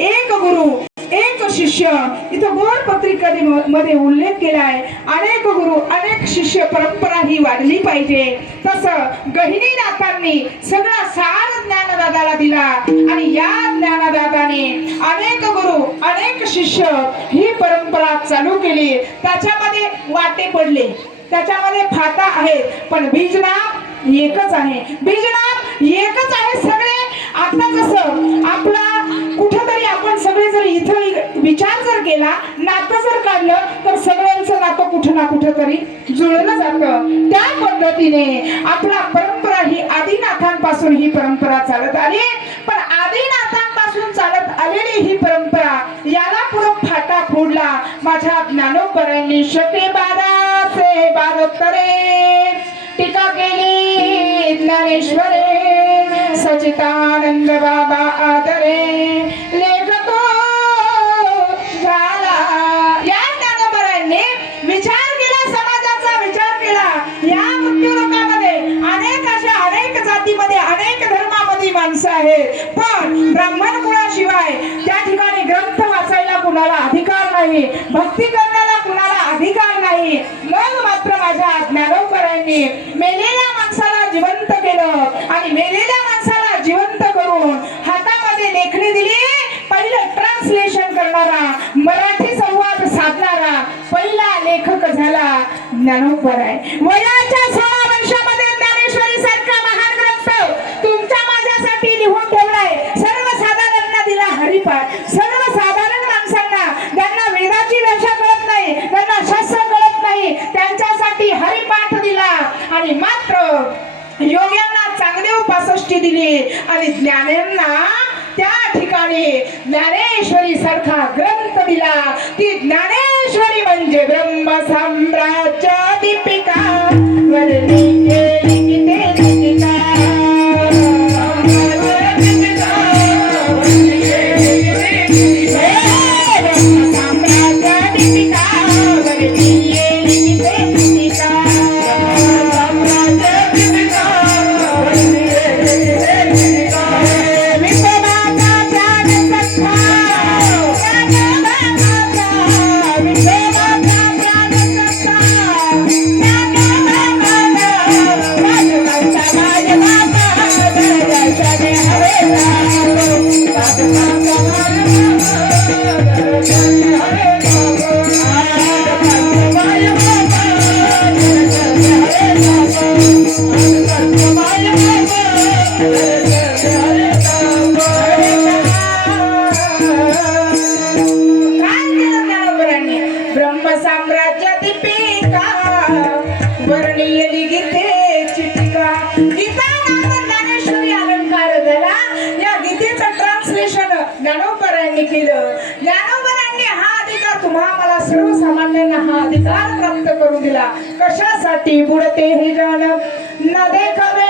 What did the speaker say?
एक गुरु एक शिष्य इथं गोड पत्रिकेमध्ये उल्लेख केलाय. अनेक गुरु अनेक शिष्य परंपरा ही वाढली पाहिजे. तसं गहिनीनाथांनी सगळा सार ज्ञानदादाला दिला आणि या ज्ञानदादाने अनेक गुरु अनेक शिष्य ही परंपरा चालू केली. त्याच्यामध्ये वाटे पडले, त्याच्यामध्ये फाटा आहेत, पण बीजनाथ एकच आहे. बीजनाथ एकच आहे सगळे. आता जसं आपला कुठेतरी आपण सगळे जर इथं विचार जर केला, नातं जर काढलं तर सगळ्यांचं नातं कुठं ना कुठं तरी जुळलं जातं. त्या पद्धतीने आपला परंपरा ही आदिनाथांपासून ही परंपरा चालत आली. पण आदिनाथांपासून चालत आलेली ही परंपरा याला पुढे फाटा फोडला माझ्या ज्ञानोबरांनी. शके 12 टीका केली ज्ञानेश्वरे सचितानंद बाबा आदरे लेखतो झाला. या ज्ञानोबरांनी विचार केला, समाजाचा विचार केला. या मृत्यू लोकांमध्ये अनेक अशा अनेक जातीमध्ये अनेक धर्मामध्ये माणसं आहेत, पण ब्राह्मण कुळाशिवाय त्या ठिकाणी ग्रंथ वाचायला कुणाला अधिकार नाही, भक्ती करण्याला कुणाला अधिकार नाही. मग मात्र माझ्या ज्ञानोबरांनी मेलेल्या माणसाला जिवंत केलं आणि मेलेल्या माणसाला जिवंत करून हातामध्ये लेखणी दिली. पहिलं ट्रान्सलेशन करणारा, मराठी संवाद साधणारा पहिला लेखक झाला ज्ञानोबराय. वयाच्या 16 वर्षामध्ये ज्ञानेश्वरी सारखा महान ग्रंथ तुमच्या माझ्यासाठी लिहून ठेवलाय. सर्वसाधारणना दिला हरिपाठ. सर्वसाधारण माणसांना, ज्यांना वेदाची भाषा कळत नाही, त्यांना शास्त्र कळत नाही, त्यांच्यासाठी हरिपाठ दिला. आणि मात्र योग्यांना चांगदेव 65 दिली आणि ज्ञानेंना त्या ठिकाणी ज्ञानेश्वरी सारखा ग्रंथ दिला. ती ज्ञानेश्वरी म्हणजे ब्रह्म साम्राज्य दीपिका वर्णिये लिखिते लिखिता. ज्ञानोबरांनी केलं. ज्ञानोबरांनी हा अधिकार तुम्हा मला सर्वसामान्यांना हा अधिकार प्राप्त करून दिला. कशासाठी? बुडते हे जन न देखावे